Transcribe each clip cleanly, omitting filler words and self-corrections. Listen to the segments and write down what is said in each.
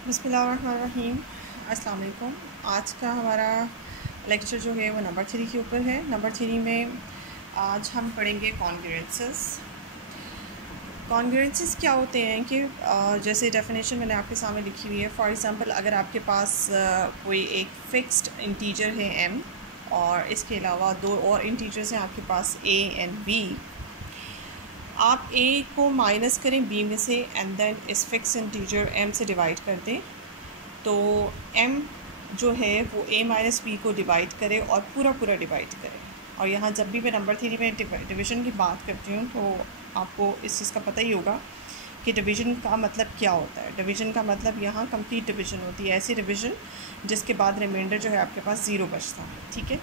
बिस्मिल्लाहिर्रहमानिर्रहीम। अस्सलाम वालेकुम। आज का हमारा लेक्चर जो है वो नंबर 3 के ऊपर है। नंबर 3 में आज हम पढ़ेंगे कॉन्ग्रुएंसेस। कॉन्ग्रुएंसेस क्या होते हैं कि जैसे डेफिनेशन मैंने आपके सामने लिखी हुई है। फॉर एग्ज़ाम्पल अगर आपके पास कोई एक फ़िक्स्ड इंटीजर है m और इसके अलावा दो और इंटीजर्स हैं आपके पास a एंड b, आप a को माइनस करें b में से एंड देन इस फिक्स इंटीजर m से डिवाइड कर दें, तो m जो है वो a माइनस b को डिवाइड करे और पूरा पूरा डिवाइड करे। और यहाँ जब भी मैं नंबर 3 में डिवीज़न की बात करती हूँ तो आपको इस चीज़ का पता ही होगा कि डिवीज़न का मतलब क्या होता है। डिवीज़न का मतलब यहाँ कंप्लीट डिवीज़न होती है, ऐसी डिवीज़न जिसके बाद रिमाइंडर जो है आपके पास 0 बचता है। ठीक है,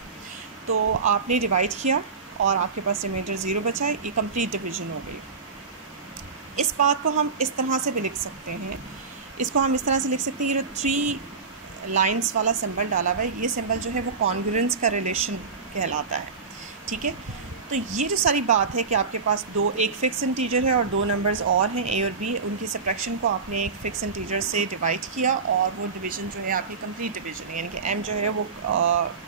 तो आपने डिवाइड किया और आपके पास रिमाइंडर 0 बचा है, ये कंप्लीट डिवीज़न हो गई। इस बात को हम इस तरह से भी लिख सकते हैं, इसको हम इस तरह से लिख सकते हैं, ये जो 3 लाइंस वाला सिंबल डाला हुआ है, ये सिंबल जो है वो कॉन्ग्रुएंस का रिलेशन कहलाता है। ठीक है, तो ये जो सारी बात है कि आपके पास एक फ़िक्स इंटीजर है और दो नंबर्स और हैं a और b, उनकी सब्ट्रैक्शन को आपने एक फ़िक्स इंटीजर से डिवाइड किया और वो डिवीज़न जो है आपकी कंप्लीट डिवीज़न है, यानी कि m जो है वो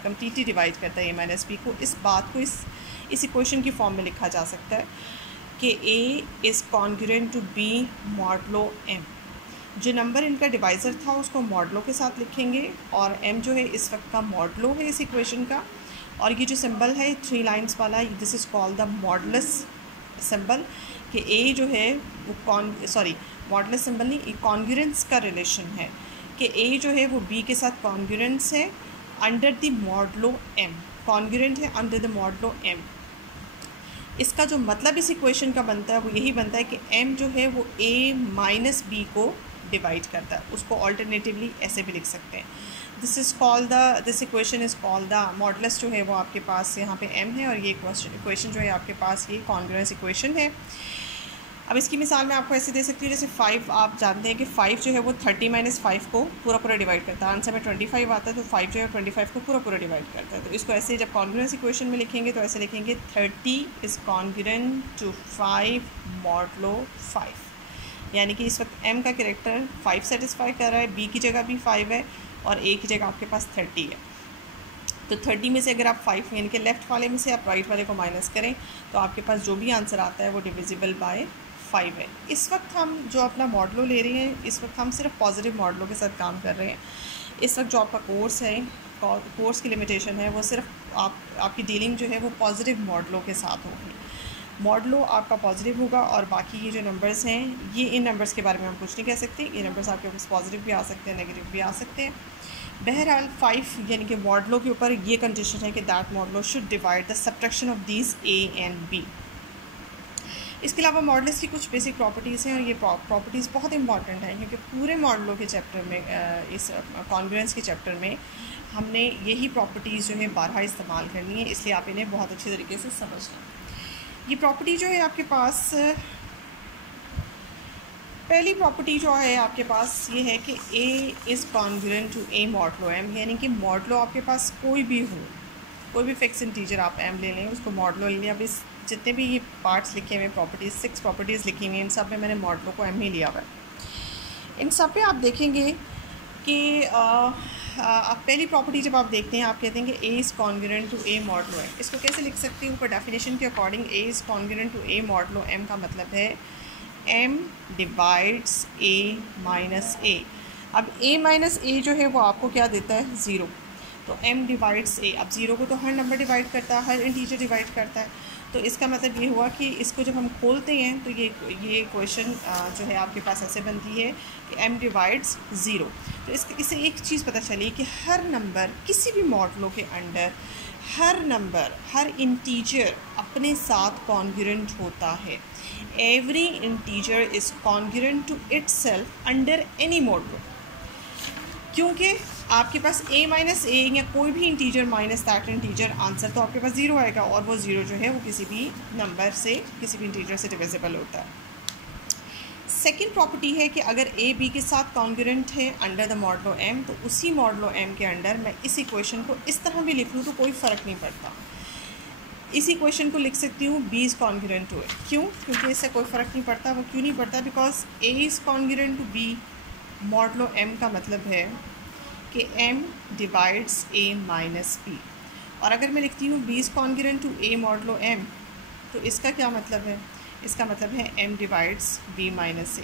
कम्प्लीटली डिवाइड करता है a माइनस b को। इस बात को इस इक्वेशन की फॉर्म में लिखा जा सकता है कि a is congruent to b modulo m। जो नंबर इनका डिवाइज़र था उसको मॉडलो के साथ लिखेंगे और m जो है इस वक्त का मॉडलो है इस इक्वेशन का। और ये जो सिंबल है 3 लाइंस वाला, this is called the modulus symbol, कि a जो है वो मॉडुलस सिंबल नहीं, कॉन्ग्रुएंस का रिलेशन है कि a जो है वो b के साथ कॉन्ग्रुएंस है under the modulo m, congruent है अंडर द मॉडलो m। इसका जो मतलब इस इक्वेशन का बनता है वो यही बनता है कि m जो है वो a माइनस b को डिवाइड करता है। उसको ऑल्टरनेटिवली ऐसे भी लिख सकते हैं, this equation is called the modulus. जो है वो आपके पास यहाँ पे m है और ये इक्वेशन जो है आपके पास ये कॉन्ग्रुएंस इक्वेशन है। अब इसकी मिसाल मैं आपको ऐसे दे सकती हूँ, जैसे 5 आप जानते हैं कि 5 जो है वो 30 माइनस 5 को पूरा पूरा डिवाइड करता है। आंसर में 25 आता है तो 5 जो है 25 को पूरा पूरा डिवाइड करता है। तो इसको ऐसे जब कॉन्ग्रुएंस इक्वेशन में लिखेंगे तो ऐसे लिखेंगे 30 इज़ कॉन्ग्रुएंट टू 5 मॉडलो 5, यानी कि इस वक्त m का कैरेक्टर 5 सेटिस्फाई कर रहा है, b की जगह भी 5 है और a की जगह आपके पास 30 है। तो 30 में से अगर आप 5 यानी कि लेफ़्ट वाले में से आप राइट वाले को माइनस करें तो आपके पास जो भी आंसर आता है वो डिविजिबल बाय 5 है। इस वक्त हम जो अपना मॉडलो ले रहे हैं, इस वक्त हम सिर्फ पॉजिटिव मॉडलों के साथ काम कर रहे हैं। इस वक्त जो आपका कोर्स है, कोर्स की लिमिटेशन है वो सिर्फ आपकी डीलिंग जो है वो पॉजिटिव मॉडलों के साथ होगी। मॉडलो आपका पॉजिटिव होगा और बाकी ये जो नंबर्स हैं, ये इन नंबर्स के बारे में हम कुछ नहीं कह सकते। ये नंबर्स आपके पास पॉजिटिव भी आ सकते हैं, नेगेटिव भी आ सकते हैं। बहरहाल 5 यानी कि मॉडलो के ऊपर ये कंडीशन है कि that modulo should divide the subtraction of these a and b। इसके अलावा मॉडल्स की कुछ बेसिक प्रॉपर्टीज़ हैं और ये प्रॉपर्टीज़ बहुत इंपॉर्टेंट हैं क्योंकि पूरे मॉडलों के चैप्टर में, इस कॉन्ग्रुएंस के चैप्टर में हमने यही प्रॉपर्टीज़ जो है बारहा इस्तेमाल करनी है, इसलिए आप इन्हें बहुत अच्छे तरीके से समझ लें। ये प्रॉपर्टी जो है आपके पास, पहली प्रॉपर्टी जो है आपके पास ये है कि a is congruent to a modulo m, यानी कि मॉडलो आपके पास कोई भी हो, कोई भी फिक्स इंटीजर आप m ले लें, उसको मॉडलो ले लें। अब इस जितने भी ये पार्ट्स लिखे हुए हैं, प्रॉपर्टीज़ 6 प्रॉपर्टीज़ लिखी हुई हैं, इन सब में मैंने मॉडलो को m ही लिया हुआ है। इन सब पे आप देखेंगे कि आप पहली प्रॉपर्टी जब आप देखते हैं आप कहते हैं कि a is congruent to a modulo m। इसको कैसे लिख सकते हैं? ऊपर डेफिनेशन के according a is congruent to a modulo m का मतलब है m divides a minus a। अब a माइनस a जो है वो आपको क्या देता है? 0। तो m डिवाइड्स a, अब 0 को तो हर नंबर डिवाइड करता है, हर इंटीजर डिवाइड करता है। तो इसका मतलब ये हुआ कि इसको जब हम खोलते हैं तो ये क्वेश्चन जो है आपके पास ऐसे बनती है कि m डिवाइड्स 0। तो इससे एक चीज़ पता चली कि हर नंबर किसी भी मॉडलों के अंडर हर नंबर, हर इंटीजर अपने साथ कॉन्ग्रुएंट होता है। Every integer is congruent to itself under any modulo, क्योंकि आपके पास a माइनस a या कोई भी integer minus that integer, answer तो आपके पास 0 आएगा और वो 0 जो है वो किसी भी नंबर से, किसी भी इंटीजर से डिविजिबल होता है। सेकेंड प्रॉपर्टी है कि अगर a b के साथ कॉन्ग्रुएंट है अंडर द मॉडलो m, तो उसी मॉडलो m के अंडर मैं इस इक्वेशन को इस तरह भी लिख लूँ तो कोई फ़र्क नहीं पड़ता। इस इक्वेशन को लिख सकती हूँ b is congruent to a। क्यों? क्योंकि इससे कोई फ़र्क नहीं पड़ता। वो क्यों नहीं पड़ता? Because a is congruent to b modulo m का मतलब है कि m divides a minus b। और अगर मैं लिखती हूँ b is congruent to a modulo m, तो इसका क्या मतलब है? इसका मतलब है m divides b minus a।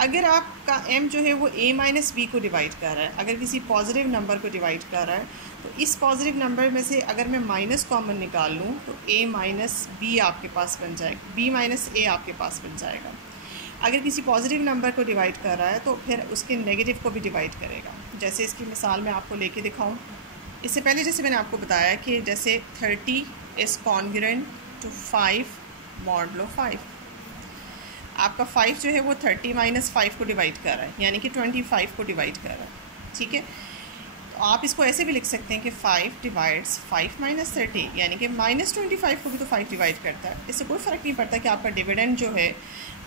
अगर आपका m जो है वो a माइनस बी को डिवाइड कर रहा है, अगर किसी पॉजिटिव नंबर को डिवाइड कर रहा है, तो इस पॉजिटिव नंबर में से अगर मैं माइनस कॉमन निकाल लूँ तो a माइनस बी आपके पास बन जाएगा, b माइनस a आपके पास बन जाएगा। अगर किसी पॉजिटिव नंबर को डिवाइड कर रहा है तो फिर उसके नेगेटिव को भी डिवाइड करेगा। जैसे इसकी मिसाल मैं आपको लेके दिखाऊँ। इससे पहले जैसे मैंने आपको बताया कि जैसे 30 इज़ कॉन्ग्रुएंट टू 5 मॉडलो 5। आपका 5 जो है वो 30 माइनस 5 को डिवाइड कर रहा है, यानी कि 25 को डिवाइड कर रहा है। ठीक है, तो आप इसको ऐसे भी लिख सकते हैं कि 5 डिवाइड्स 5 माइनस 30, यानी कि माइनस 25 को भी तो 5 डिवाइड करता है। इससे कोई फ़र्क नहीं पड़ता कि आपका डिविडेंड जो है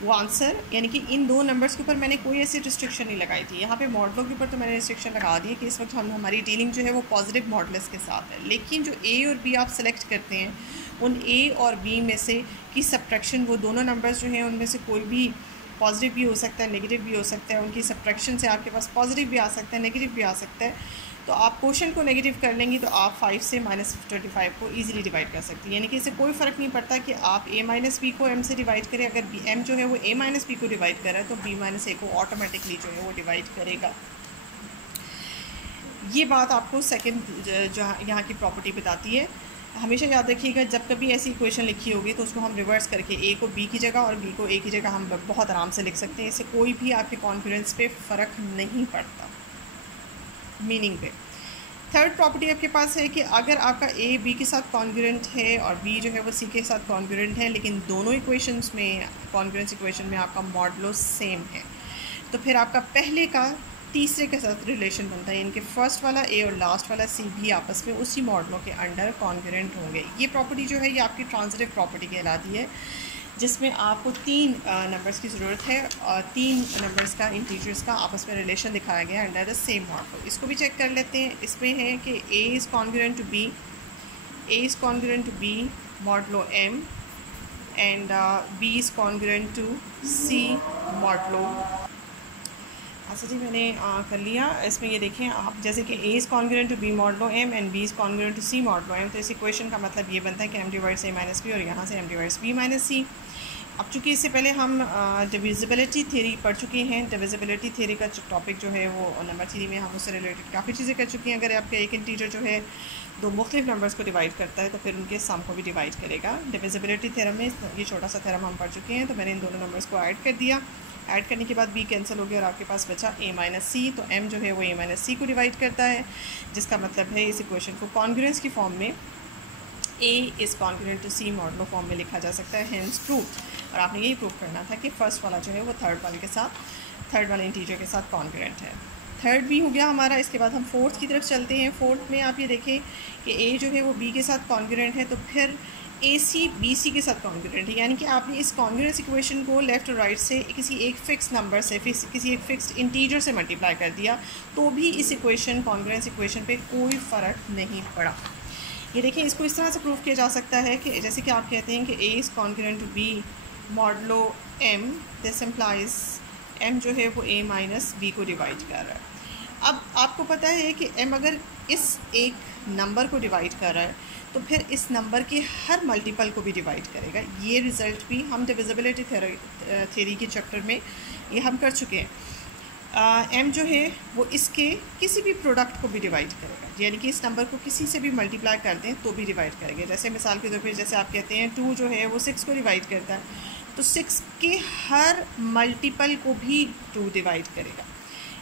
वो आंसर, यानी कि इन दो नंबर्स के ऊपर मैंने कोई ऐसी रिस्ट्रिक्शन नहीं लगाई थी। यहाँ पे मॉडलों के ऊपर तो मैंने रिस्ट्रिक्शन लगा दी है कि इस वक्त हमारी डीलिंग जो है वो पॉजिटिव मॉडल्स के साथ है। लेकिन जो ए और बी आप सेलेक्ट करते हैं, उन ए और बी में से की सब्ट्रैक्शन, वो दोनों नंबर्स जो हैं उनमें से कोई भी पॉजिटिव भी हो सकता है, नेगेटिव भी हो सकता है। उनकी सब्ट्रैक्शन से आपके पास पॉजिटिव भी आ सकता है, नेगेटिव भी आ सकता है। तो आप क्वेश्चन को नेगेटिव कर लेंगी तो आप 5 से माइनस 25 को इजीली डिवाइड कर सकती हैं। यानी कि इससे कोई फ़र्क नहीं पड़ता कि आप a माइनस बी को m से डिवाइड करें। अगर m जो है वो a माइनस बी को डिवाइड कर रहा है तो b माइनस a को ऑटोमेटिकली जो है वो डिवाइड करेगा। ये बात आपको सेकंड जो यहाँ की प्रॉपर्टी बताती है। हमेशा याद रखिएगा, जब कभी ऐसी इक्वेशन लिखी होगी तो उसको हम रिवर्स करके a को b की जगह और b को a की जगह हम बहुत आराम से लिख सकते हैं। इससे कोई भी आपके कॉन्फिडेंस पे फ़र्क नहीं पड़ता, मीनिंग पे। थर्ड प्रॉपर्टी आपके पास है कि अगर आपका a b के साथ कॉन्ग्रुएंट है और b जो है वो c के साथ कॉन्ग्रुएंट है, लेकिन दोनों इक्वेशंस में, कॉन्ग्रुएंस इक्वेशन में आपका मॉडलो सेम है, तो फिर आपका पहले का तीसरे के साथ रिलेशन बनता है। इनके फर्स्ट वाला a और लास्ट वाला c भी आपस में उसी मॉडलों के अंडर कॉन्ग्रुएंट होंगे। ये प्रॉपर्टी जो है ये आपकी ट्रांजिटिव प्रॉपर्टी कहलाती है, जिसमें आपको 3 नंबर्स की ज़रूरत है और 3 नंबर्स का, इंटीजर्स का आपस में रिलेशन दिखाया गया है अंडर द सेम मॉडल। इसको भी चेक कर लेते हैं। इसमें है कि a is congruent to b, a is congruent to b modulo m and b is congruent to c modulo. अच्छा जी, मैंने कर लिया। इसमें ये देखें आप, जैसे कि a is congruent to b modulo m and b is congruent to c modulo m, तो इस इक्वेशन का मतलब ये बनता है कि m divides a minus b और यहाँ से m divides b minus c। अब चूँकि इससे पहले हम डिविजिबिलिटी थ्योरी पढ़ चुके हैं। डिविजिबिलिटी थ्योरी का टॉपिक जो है वो नंबर थ्योरी में हम उससे रिलेटेड काफ़ी चीज़ें कर चुकी हैं। अगर आपका एक इंटीजर जो है दो मुख्तलिफ नंबर्स को डिवाइड करता है तो फिर उनके सम को भी डिवाइड करेगा। डिविजिबिलिटी थ्योरम में ये छोटा सा थ्योरम हम पढ़ चुके हैं। तो मैंने इन दोनों नंबर्स को ऐड कर दिया। ऐड करने के बाद b कैंसिल हो गया और आपके पास बचा a माइनस सी। तो m जो है वो a माइनस सी को डिवाइड करता है, जिसका मतलब है इस इक्वेशन को कॉन्ग्रुएंस की फॉर्म में a is congruent to c modulo form में लिखा जा सकता है, हेंस प्रूफ। और आपने यही प्रूफ करना था कि फर्स्ट वाला जो है वो थर्ड वाले इंटीजर के साथ कॉन्ग्रुएंट है। थर्ड भी हो गया हमारा। इसके बाद हम फोर्थ की तरफ चलते हैं। फोर्थ में आप ये देखें कि a जो है वो b के साथ कॉन्ग्रुएंट है, तो फिर AC BC के साथ कॉन्ग्रुएंट है। यानी कि आपने इस कॉन्ग्रुएंस इक्वेशन को लेफ़्ट और राइट से किसी एक फ़िक्स नंबर से, किसी एक फ़िक्स्ड इंटीजर से मल्टीप्लाई कर दिया, तो भी इस इक्वेशन, कॉन्ग्रुएंस इक्वेशन पे कोई फ़र्क नहीं पड़ा। ये देखिए, इसको इस तरह से प्रूव किया जा सकता है कि जैसे कि आप कहते हैं कि a is congruent to b modulo m, this implies m जो है वो a माइनस b को डिवाइड कर रहा है। अब आपको पता है कि m अगर इस एक नंबर को डिवाइड कर रहा है तो फिर इस नंबर के हर मल्टीपल को भी डिवाइड करेगा। ये रिज़ल्ट भी हम डिविजिबिलिटी थ्योरी के चैप्टर में ये हम कर चुके हैं। m जो है वो इसके किसी भी प्रोडक्ट को भी डिवाइड करेगा, यानी कि इस नंबर को किसी से भी मल्टीप्लाई कर दें तो भी डिवाइड करेंगे। जैसे मिसाल के तौर पे जैसे आप कहते हैं 2 जो है वो 6 को डिवाइड करता है, तो 6 के हर मल्टीपल को भी 2 डिवाइड करेगा।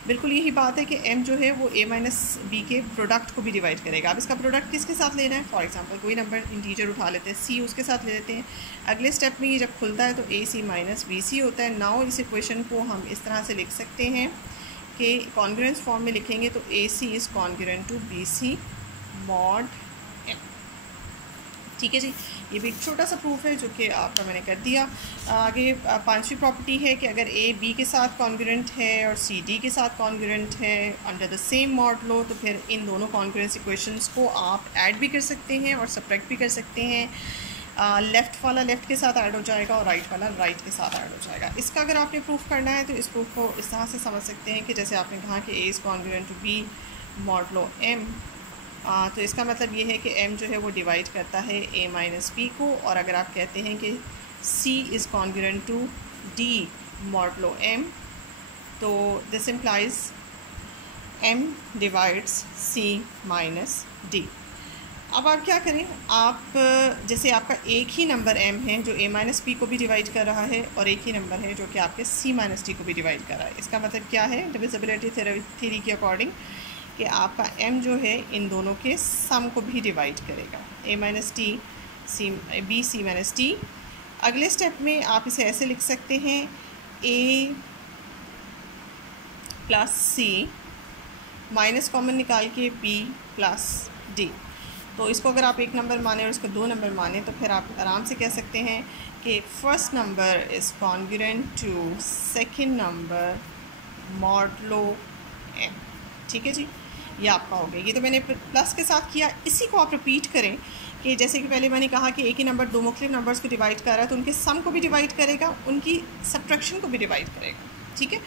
बिल्कुल यही बात है कि m जो है वो a माइनस बी के प्रोडक्ट को भी डिवाइड करेगा। अब इसका प्रोडक्ट किसके साथ लेना है? फॉर एग्जांपल कोई नंबर इंटीजर उठा लेते हैं, c उसके साथ ले लेते हैं। अगले स्टेप में ये जब खुलता है तो ac माइनस bc होता है। नाउ इस इक्वेशन को हम इस तरह से लिख सकते हैं कि कॉन्ग्रुएंस फॉर्म में लिखेंगे तो ac is congruent to bc mod m। ठीक है जी, ये भी एक छोटा सा प्रूफ है जो कि आपका मैंने कर दिया। आगे पांचवी प्रॉपर्टी है कि अगर a b के साथ कॉन्ग्रुएंट है और c d के साथ कॉन्ग्रुएंट है अंडर द सेम मॉडलो, तो फिर इन दोनों कॉन्ग्रुएंस इक्वेशंस को आप ऐड भी कर सकते हैं और सब्ट्रैक्ट भी कर सकते हैं। लेफ़्ट वाला लेफ़्ट के साथ ऐड हो जाएगा और राइट वाला राइट के साथ ऐड हो जाएगा। इसका अगर आपने प्रूफ करना है तो इस प्रूफ को इस तरह से समझ सकते हैं कि जैसे आपने कहा कि ए is congruent to B modulo M, तो इसका मतलब ये है कि m जो है वो डिवाइड करता है a माइनस b को, और अगर आप कहते हैं कि c is congruent to d modulo m, तो this implies m divides c minus d। अब आप क्या करें, आप जैसे आपका एक ही नंबर m है जो a माइनस b को भी डिवाइड कर रहा है और एक ही नंबर है जो कि आपके c माइनस d को भी डिवाइड कर रहा है। इसका मतलब क्या है, डिविजिबिलिटी थ्योरी के अकॉर्डिंग कि आपका m जो है इन दोनों के सम को भी डिवाइड करेगा, a minus T b c minus T. अगले स्टेप में आप इसे ऐसे लिख सकते हैं a plus c minus common निकाल के b प्लस d। तो इसको अगर आप एक नंबर माने और इसको दो नंबर माने तो फिर आप आराम से कह सकते हैं कि first number is congruent to second number modulo m। ठीक है जी, ये आपका हो गया। ये तो मैंने प्लस के साथ किया। इसी को आप रिपीट करें कि जैसे कि पहले मैंने कहा कि एक ही नंबर दो मुख्तलिफ नंबर्स को डिवाइड कर रहा है तो उनके सम को भी डिवाइड करेगा, उनकी सब्ट्रैक्शन को भी डिवाइड करेगा। ठीक है,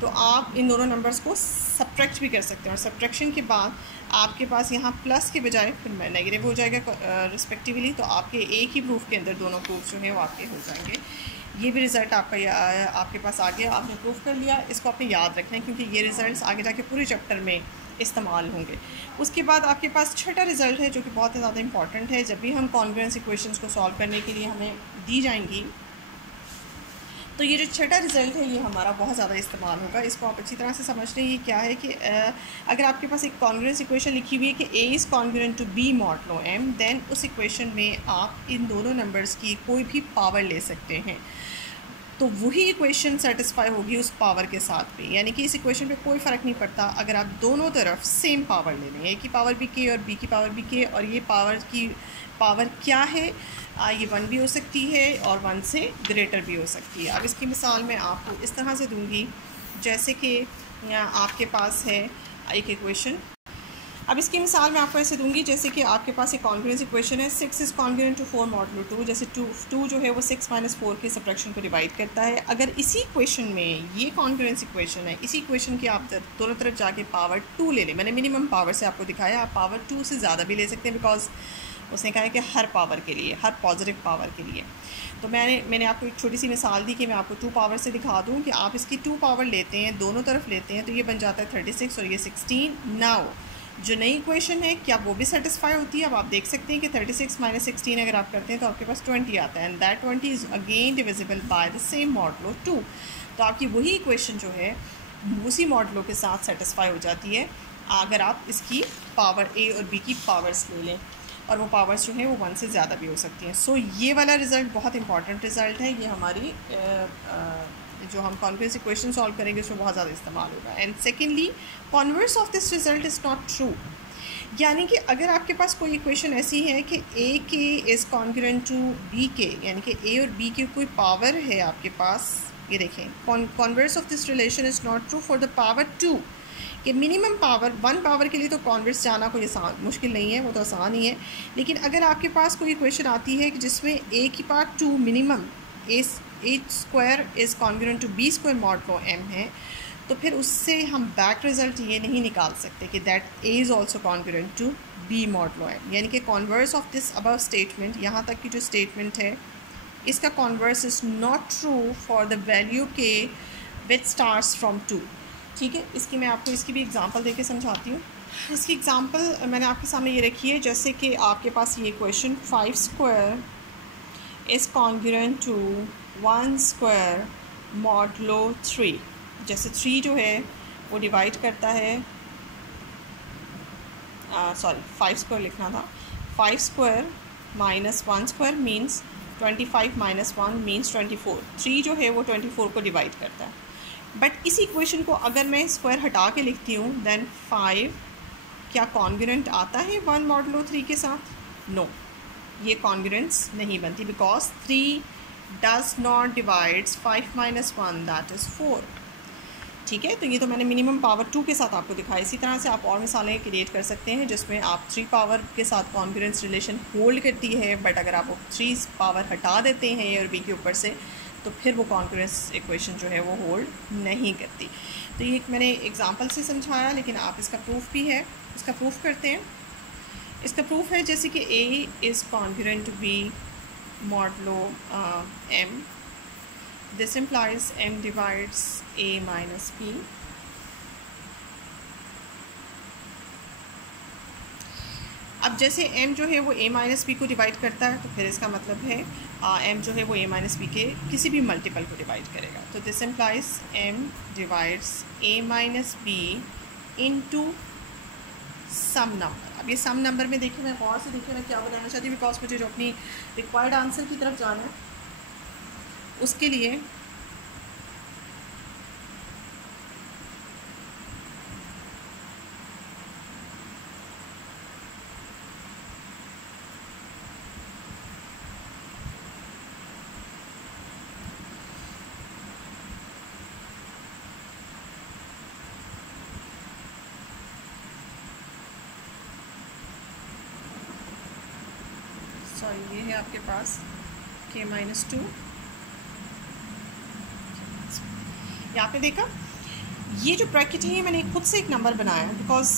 तो आप इन दोनों नंबर्स को सब्ट्रैक्ट भी कर सकते हैं और सब्ट्रैक्शन के बाद आपके पास यहाँ प्लस के बजाय फिर नेगेटिव हो जाएगा रिस्पेक्टिवली, तो आपके एक ही प्रूफ के अंदर दोनों प्रूफ जो हैं वो आपके हो जाएंगे। ये भी रिज़ल्ट आपका आपके पास आ गया, आपने प्रूफ कर लिया। इसको आपने याद रखना है क्योंकि ये रिज़ल्ट आगे जाके पूरे चैप्टर में इस्तेमाल होंगे। उसके बाद आपके पास छठा रिज़ल्ट है जो कि बहुत ज़्यादा इंपॉर्टेंट है। जब भी हम कॉन्ग्रुएंस इक्वेशंस को सॉल्व करने के लिए हमें दी जाएंगी तो ये जो छठा रिज़ल्ट है ये हमारा बहुत ज़्यादा इस्तेमाल होगा। इसको आप अच्छी तरह से समझ लें। ये क्या है कि अगर आपके पास एक कॉन्ग्रुएंस इक्वेशन लिखी हुई है कि a is congruent to b modulo m, then उस इक्वेशन में आप इन दोनों नंबर्स की कोई भी पावर ले सकते हैं तो वही इक्वेशन सेटिस्फाई होगी उस पावर के साथ भी। यानी कि इस इक्वेशन पे कोई फ़र्क नहीं पड़ता अगर आप दोनों तरफ सेम पावर ले लें, a की पावर भी k और b की पावर भी k, और ये पावर क्या है, ये 1 भी हो सकती है और 1 से ग्रेटर भी हो सकती है। अब इसकी मिसाल मैं आपको इस तरह से दूंगी जैसे कि आपके पास है एक इक्वेशन। अब इसकी मिसाल मैं आपको ऐसे दूंगी जैसे कि आपके पास एक कॉन्ग्रुएंस इक्वेशन है 6 इज़ कॉन्ग्रुएंट टू 4 मॉडलो 2। जैसे 2 जो है वो 6 माइनस 4 के सब्ट्रैक्शन को डिवाइड करता है। अगर इसी इक्वेशन में ये कॉन्ग्रुएंस इक्वेशन है, इसी इक्वेशन की आप दोनों तरफ जाके पावर 2 ले लें। मैंने मिनिमम पावर से आपको दिखाया, आप पावर 2 से ज़्यादा भी ले सकते हैं बिकॉज उसने कहा है कि हर पावर के लिए, हर पॉजिटिव पावर के लिए। तो मैंने आपको एक छोटी सी मिसाल दी कि मैं आपको 2 पावर से दिखा दूं कि आप इसकी 2 पावर लेते हैं, दोनों तरफ लेते हैं तो ये बन जाता है 36 और ये 16। नाउ जो नई इक्वेशन है क्या वो भी सेटिस्फाई होती है? अब आप देख सकते हैं कि 36 माइनस 16 अगर आप करते हैं तो आपके पास 20 आता है, and that 20 is again divisible by the same modulo 2। तो आपकी वही इक्वेशन जो है उसी मॉडलो के साथ सेटिस्फाई हो जाती है अगर आप इसकी पावर a और b की पावर्स ले लें, और वो पावर्स जो हैं वो 1 से ज़्यादा भी हो सकती हैं। सो ये वाला रिज़ल्ट बहुत इंपॉर्टेंट रिज़ल्ट है। ये हमारी जो हम कॉन्ग्रुएंस इक्वेशन सॉल्व करेंगे उसमें बहुत ज़्यादा इस्तेमाल होगा। And secondly, converse of this result is not true. यानी कि अगर आपके पास कोई इक्वेशन ऐसी है कि a के इज़ कॉन्ग्रुएंट टू b के, यानी कि a और b की कोई पावर है आपके पास, ये देखें, converse of this relation is not true for the power 2 कि मिनिमम पावर 1 पावर के लिए तो कॉन्वर्स जाना कोई मुश्किल नहीं है, वो तो आसान ही है। लेकिन अगर आपके पास कोई इक्वेशन आती है कि जिसमें a की power 2 minimum a square is congruent to b square modulo m है, तो फिर उससे हम बैक रिज़ल्ट ये नहीं निकाल सकते कि that a is also congruent to b modulo m। यानी कि converse of this above statement, यहाँ तक की जो स्टेटमेंट है इसका converse is not true for the value के विच स्टार्ट्स फ्रॉम 2। ठीक है, इसकी मैं आपको इसकी भी एग्जांपल देके समझाती हूँ। इसकी एग्जांपल मैंने आपके सामने ये रखी है जैसे कि आपके पास ये question 5 square is congruent to 1 square modulo 3। जैसे 3 जो है वो डिवाइड करता है, 5 स्क्वायर लिखना था, 5 square minus 1 square means 25 minus 1 means 24। 3 जो है वो 24 को डिवाइड करता है। बट इस इक्वेशन को अगर मैं स्क्वायर हटा के लिखती हूँ देन 5 क्या कॉन्ग्रुएंट आता है 1 मॉडलो 3 के साथ? नो, ये कॉन्ग्रुएंस नहीं बनती because 3 does not divides 5 minus 1 that is 4। ठीक है, तो ये तो मैंने मिनिमम पावर 2 के साथ आपको दिखाया। इसी तरह से आप और मिसालें क्रिएट कर सकते हैं जिसमें आप 3 पावर के साथ कॉन्ग्रुएंस रिलेशन होल्ड करती है, बट अगर आप वो 3 पावर हटा देते हैं ए और बी के ऊपर से तो फिर वो कॉन्ग्रुएंस इक्वेशन जो है वो होल्ड नहीं करती। तो ये मैंने एग्जांपल से समझाया, लेकिन आप इसका प्रूफ भी है, इसका प्रूफ करते हैं। इसका प्रूफ है जैसे कि ए is congruent to B modulo m, this implies m divides a minus b। अब जैसे m जो है वो a माइनस बी को डिवाइड करता है, तो फिर इसका मतलब है m जो है वो a माइनस बी के किसी भी मल्टीपल को डिवाइड करेगा। तो this implies m divides a minus b into some number. अब ये सम नंबर में देखिए, मैं गौर से देखिए मैं क्या बनाना चाहती हूँ, बिकॉज मुझे जो अपनी रिक्वायर्ड आंसर की तरफ जाना है उसके लिए सॉरी, ये है आपके पास k माइनस 2। यहाँ पे देखा, ये जो ब्रैकेट है ये मैंने खुद से एक नंबर बनाया, बिकॉज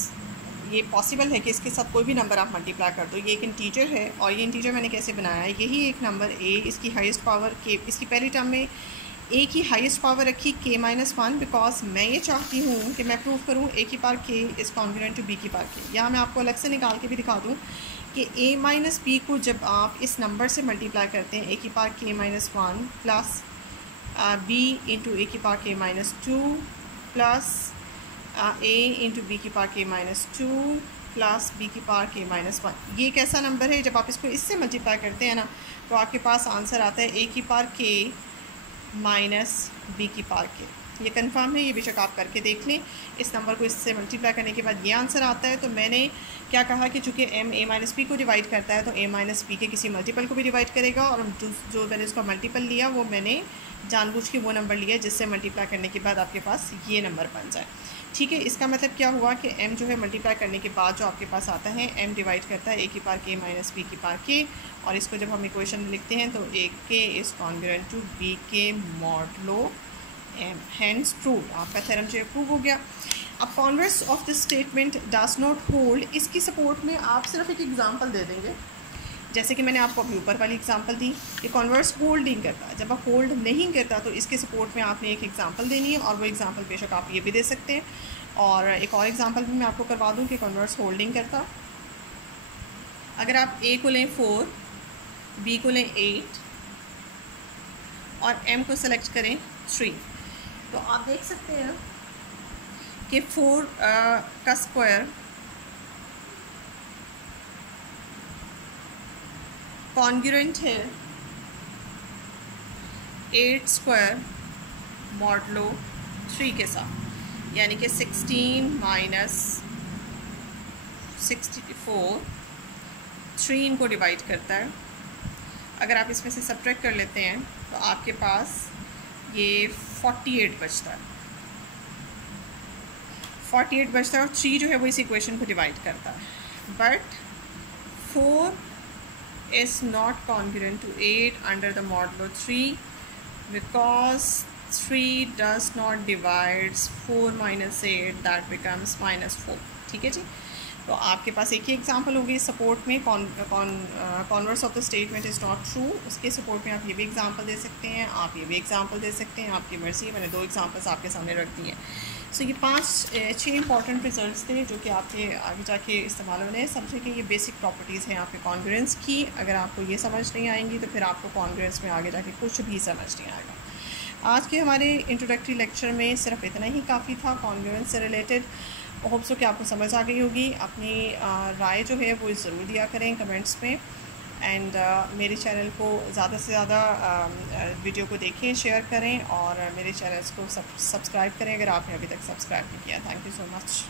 ये पॉसिबल है कि इसके साथ कोई भी नंबर आप मल्टीप्लाई कर दो। ये एक इंटीजर है और ये इंटीजर मैंने कैसे बनाया है, यही एक नंबर a, इसकी हाईएस्ट पावर k, इसकी पहली टर्म में a की हाईएस्ट पावर रखी k माइनस 1, बिकॉज मैं ये चाहती हूँ कि मैं प्रूव करूँ a की power k is congruent to b की पावर k। यहाँ मैं आपको अलग से निकाल के भी दिखा दूँ कि a माइनस बी को जब आप इस नंबर से मल्टीप्लाई करते हैं a की power k minus 1 plus b into a की power k minus 2 plus a into B की power k minus 2 plus b की पावर k माइनस 1, ये कैसा नंबर है? जब आप इसको इससे मल्टीप्लाई करते हैं ना, तो आपके पास आंसर आता है a की पावर k माइनस b की पावर k। ये कंफर्म है, ये बेशक आप करके देख लें। इस नंबर को इससे मल्टीप्लाई करने के बाद ये आंसर आता है। तो मैंने क्या कहा कि चूँकि m a माइनस बी को डिवाइड करता है तो a माइनस बी के किसी मल्टीपल को भी डिवाइड करेगा, और जो मैंने इसका मल्टीपल लिया वो मैंने जानबूझ के वो नंबर लिया जिससे मल्टीप्लाई करने के बाद आपके पास ये नंबर बन जाए। ठीक है, इसका मतलब क्या हुआ कि m जो है मल्टीप्लाई करने के बाद जो आपके पास आता है m डिवाइड करता है a की पावर k माइनस b की पावर k, और इसको जब हम इक्वेशन में लिखते हैं तो a k is congruent to b k modulo m, hence prove. आपका थ्योरम जो है प्रूव हो गया। अब converse of this statement does not hold, इसकी सपोर्ट में आप सिर्फ एक एग्जांपल दे देंगे, जैसे कि मैंने आपको अभी ऊपर वाली एग्जांपल दी कि कॉन्वर्स होल्ड नहीं करता। जब आप होल्ड नहीं करता तो इसके सपोर्ट में आपने एक एग्जांपल देनी है, और वो एग्जांपल बेशक आप ये भी दे सकते हैं। और एक और एग्जांपल भी मैं आपको करवा दूं कि कॉन्वर्स होल्डिंग करता। अगर आप a को लें 4, b को लें 8 और m को सेलेक्ट करें 3, तो आप देख सकते हैं कि 4 का स्क्वायर कॉन्ग्रुएंट है 8 स्क्वायर मॉडलो 3 के साथ, यानी कि 16 माइनस 64, 3 इनको डिवाइड करता है। अगर आप इसमें से सब्ट्रैक्ट कर लेते हैं तो आपके पास ये 48 बचता है, 48 बचता है, और 3 जो है वो इस इक्वेशन को डिवाइड करता है। But 4 is not congruent to 8 under the modulo 3 because 3 does not divides 4 minus 8, that becomes minus 4। ठीक है जी, तो आपके पास एक ही एग्जांपल होगी सपोर्ट में, converse of the statement is not true. उसके सपोर्ट में आप ये भी एग्जांपल दे सकते हैं, आप ये भी एग्जांपल दे सकते हैं, आपकी मर्ज़ी है। मैंने 2 एग्जांपल्स आपके सामने रख दी हैं। सो ये 6 इंपॉर्टेंट रिजल्ट्स थे जो कि आपके आगे जाके इस्तेमाल होने हैं। समझे कि ये बेसिक प्रॉपर्टीज़ हैं आपके कॉन्ग्रुएंस की। अगर आपको ये समझ नहीं आएंगी तो फिर आपको कॉन्ग्रुएंस में आगे जाके कुछ भी समझ नहीं आएगा। आज के हमारे इंट्रोडक्टरी लेक्चर में सिर्फ इतना ही काफ़ी था कॉन्ग्रुएंस से रिलेटेड। होप्स हो कि आपको समझ आ गई होगी। अपनी राय जो है वो ज़रूर दिया करें कमेंट्स में, एंड मेरे चैनल को ज़्यादा से ज़्यादा वीडियो को देखें, शेयर करें, और मेरे चैनल्स को सब्सक्राइब करें अगर आपने अभी तक सब्सक्राइब नहीं किया। Thank you so much.